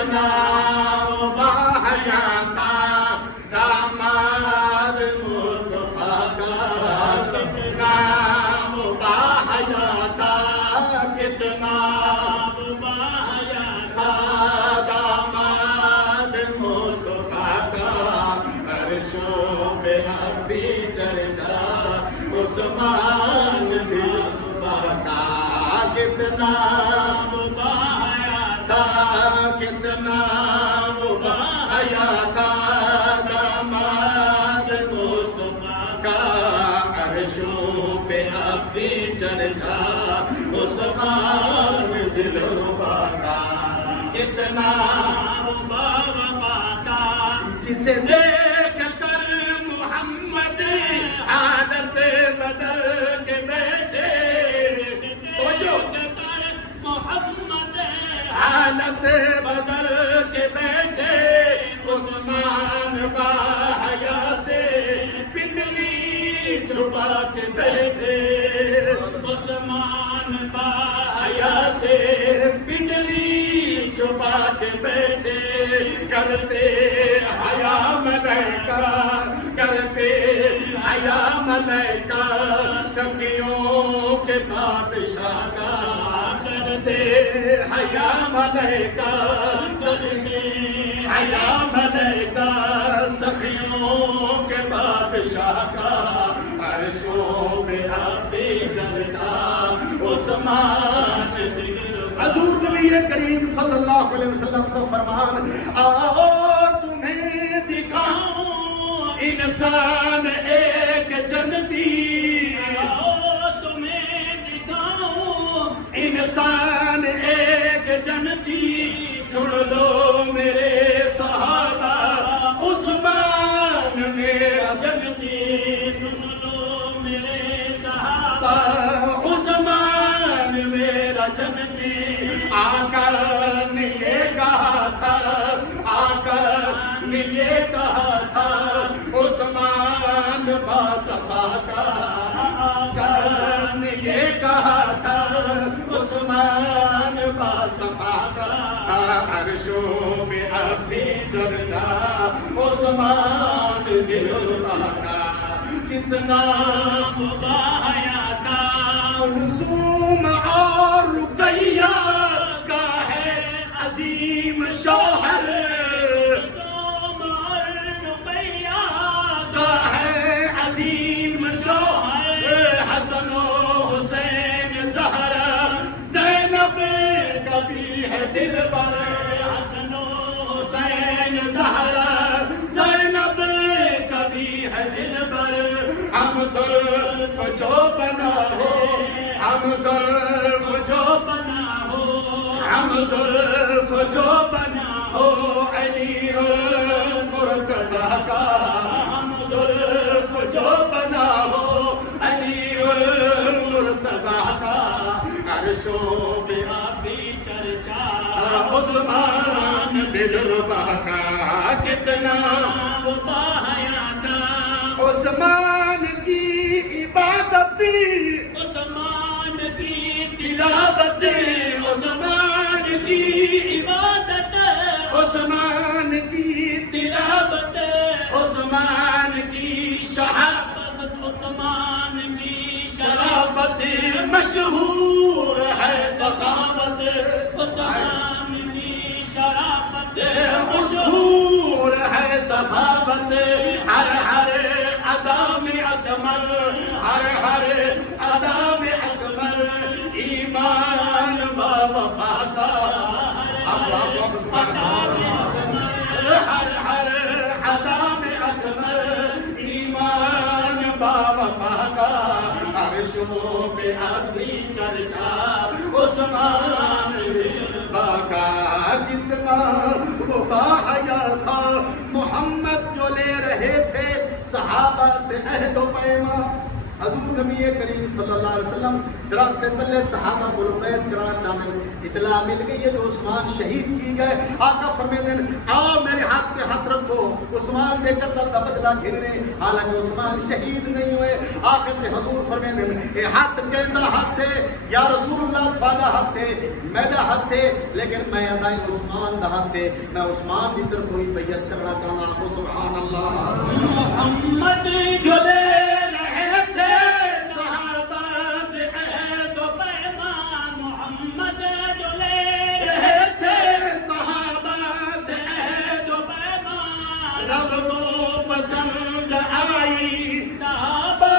کتنا باحیا تھا داماد مصطفیٰ کا، کتنا باحیا تھا، کتنا باحیا تھا داماد مصطفیٰ کا، عرشوں پہ اب بھی چرچا عثمان بن عفان کا، کتنا باحیا تھا، کتنا باحیا تھا داماد مصطفیٰ کا، عرشوں پہ اب بھی چرچا عثمان بن عفان کا، کتنا باوفا تھا، جسے دیکھ کر محمد حالت بدل کے بیٹھے، محمد حالت بدل کے بیٹھے، عثمان باحیا سے پنڈلی چھپا کے بیٹھے، عثمان باحیا سے پنڈلی چھپا کے بیٹھے، کرتے حیا ملائکہ، کرتے حیا ملائکہ سخیوں کے بادشاہ کا، کرتے حیا ملائکہ حیا ملائکہ سخیوں کے بادشاہ کا، عرشوں پہ اب بھی چرچا عثمان بن حضور نبی کریم صلی اللہ علیہ وسلم کو فرمان، آؤ تمہیں دکھاؤں انسان ایک جنتی، آؤ تمہیں دکھاؤں انسان ایک جنتی، سن لو میرے صحابہ عثمان میرا جنتی، سن لو میرے صحابہ عثمان میرا جنتی، آقا نے یہ کہا تھا، آقا نے یہ کہا تھا عثمان باصفا کا، آقا نے یہ کہا تھا عثمان باصفا کا، عرشوں میں اب بھی چرچا عثمان بن عفان کا، کتنا باحیا تھا، کلثوم اور رقیہ کا ہے عظیم شوہر، کلثوم اور رقیہ کا ہے عظیم شوہر، حسن و حسین زہرا زینب کا بھی ہے دلبر، حسن و حسین زہرا زینب کا بھی ہے دلبر، ہم زلف جو بنا ہو، ہم زلف جو بنا ہو، ہم زلف جو بنا ہو علی المرتضیٰ کا، ہم زلف جو بنا ہو علی المرتضیٰ کا، عرشوں پہ اب بھی چرچا عثمان بن عفان کا، کتنا باحیا تھا، عثمان کی عبادت، عثمان کی تلاوت، عثمان کی عبادت، عثمان کی تلاوت، عثمان کی شہادت، عثمان کی شرافت، مشہور ہے سخاوت، عثمان کی شرافت مشہور ہے سخاوت، ہر ہر ادا میں اکمل، ہر ہر ادا میں اکمل، ایمان با وفا کا، ہر ہر ادا میں اکمل، ایمان با وفا کا، عرشوں پہ اب بھی چرچا عثمان بن عفان کا، کتنا وہ باحیا تھا، محمد جو لے رہے تھے صحابہ سے عہد و پیمان، حضور نبی کریم صلی اللہ علیہ وسلم درخت تلے صحابہ کو بیعت کرانا چاہتے ہیں. اطلاع مل گئی ہے جو عثمان شہید کی گئے. آقا فرمیندے آؤ میرے ہاتھ پہ ہاتھ رکھو عثمان دے قتل دا بدلہ گھننے. حالانکہ عثمان شہید نہیں ہوئے. آخر تے حضور فرمیندے اے ہاتھ کہندا ہاتھ ہے یا رسول اللہ تھوڑا ہاتھ ہے میرا ہاتھ ہے لیکن میں ادائے عثمان دا ہاتھ ہے. میں عثمان کی طرف ہوئی بیعت کرنا چاہنا. آپ سبحان اللہ. محمد جو لے رہے تھے صحابہ سے عہد و پیمان. محمد جو لے رہے تھے صحابہ سے عہد و پیمان. رب کو پسند آئی صحابہ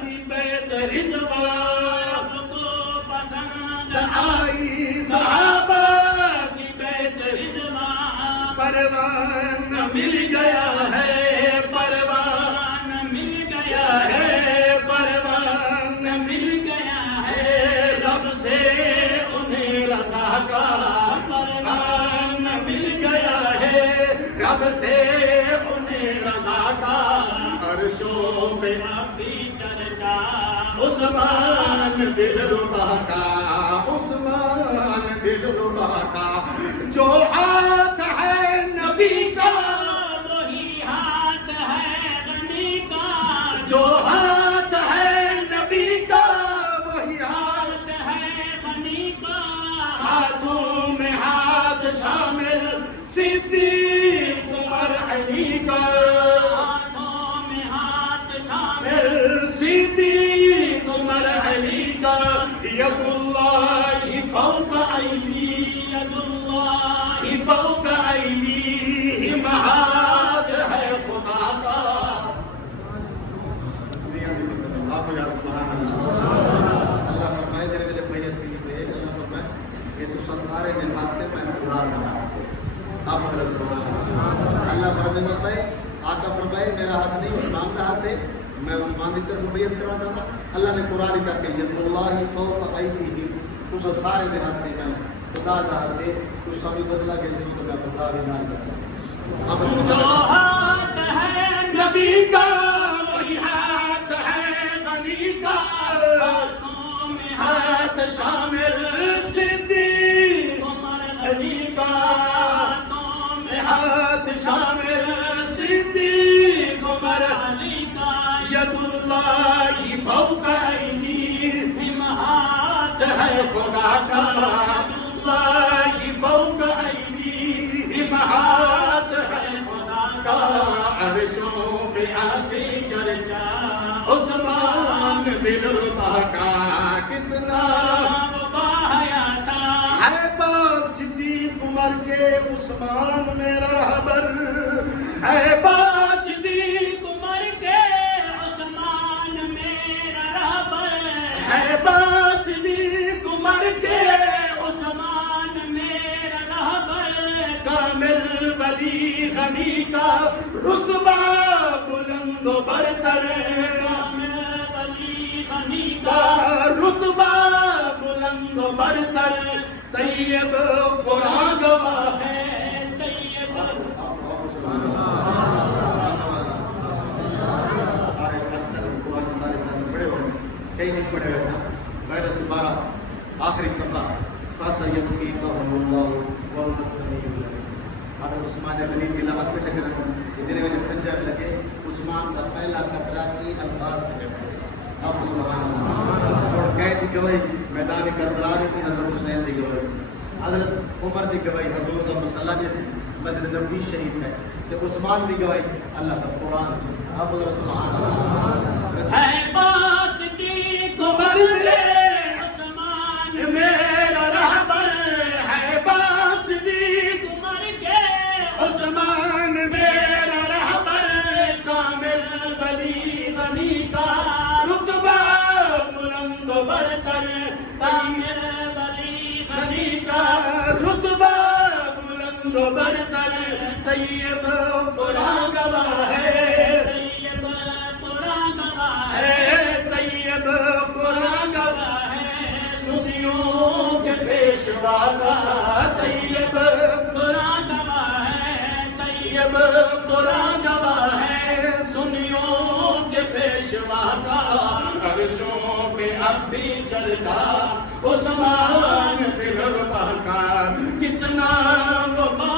کی بیعت رضوان. رب کو پسند آئی صحابہ کی بیعت رضوان. پروان مل گیا ہے پروان مل گیا ہے پروان مل گیا ہے. رب سے انہیں رضا کا پروان مل گیا ہے. رب سے انہیں رضا کا عرشوں پہ ابھی چرچا. عثمان دل ربا کا عثمان دل ربا کا. جو ہاتھ ہے نبی کا وہی ہاتھ ہے غنی کا. جو ہاتھ ہے نبی کا وہی ہاتھ ہے غنی کا. ہاتھوں میں ہاتھ شامل صدیق عمر علی کا. ہاتھوں میں ہاتھ شامل صدیق عمر علی کا. ید اللہ فوق ایدی ید اللہ فوق ایدیہم. ہاتھ ہے خدا کا. اللہ فرمائے جب میرے بیعت کی دے. اللہ فرمائے یہ تو سارے دن ہاتھ میں خدا کا. آپ رسول اللہ فرمائے بھائی آقا فرمائے میرا ہاتھ نہیں عثمان کا ہاتھ ہے. میں عثمان کی طرف بیعت کرنا چاہتا. اللہ نے قرآن چاہ کے ید اللہ فوق ایدیہم. تو سارے دن ہاتھ میں خدا کا ہاتھ ہے. تو سبھی بدلا کے جس کو میں خدا بھی نہ کرتا. جو ہاتھ ہے نبی کا وہی ہاتھ ہے غنی کا. ہاتھوں میں ہاتھ شامل صدیق عمر علی کا. ہاتھوں میں ہاتھ شامل صدیق عمر علی کا. ید اللہ فوق ایدیہم. ہاتھ ہے خدا کا. اللہ فوق ایدیہم. ہاتھ ہے خدا کا. عرشوں پہ آتی چرچا. عثمان دل ربا کا. کتنا بایا تھا ہے با صدیق عمر کے عثمان میرا حبر. ہے با صدیق عمر کے عثمان میرا رہبر. ہے با صدیق عمر کے عثمان میرا رہبر. کامل ولی غنی کا رتبہ بلند و برتر. کامل ولی غنی کا رتبہ بلند و برتر. طیب قرآن گواہ ہے طیب. سارے اکثر قرآن سارے ساتھ پڑھے ہوئے کئی نہیں پڑھے ہوئے تھا. غیر سبارہ آخری صفحہ فَسَيَكْفِيكَهُمُ اللَّهُ وَهُوَ السَّمِيعُ الْعَلِيمُ. حضرت عثمان غنی کی تلاوت پہ لگے رہے. اتنے میں خنجر لگے عثمان کا پہلا قطرہ کی الفاظ پہ لگے. اب سبحان اللہ. اور قید کی گواہی میدان کربلا میں سے حضرت حسین کی گواہی. حضرت عمر کی گواہی حضور کا مصلی جیسے مسجد نبوی شہید ہے. تو عثمان کی گواہی اللہ کا قرآن جیسے. اب سبحان اللہ. ہے بات کی قبر دے عثمان میرا رہبر. ہے بات کی قبر کے عثمان میرا رہبر. کامل ولی غنی کا رتبہ بلند و برتر. کامل ولی غنی کا رتبہ بلند و برتر. طیب قرآن گواہ ہے طیب قرآن گواہ ہے طیب قرآن گواہ ہے. سنیوں کے پیشوا کا طیب قرآن گواہ ہے طیب قرآن گواہ ہے. سنیوں کے پیشوا کا عرشوں پہ اب بھی چرچا عثمان دل ربا کا، کتنا وہ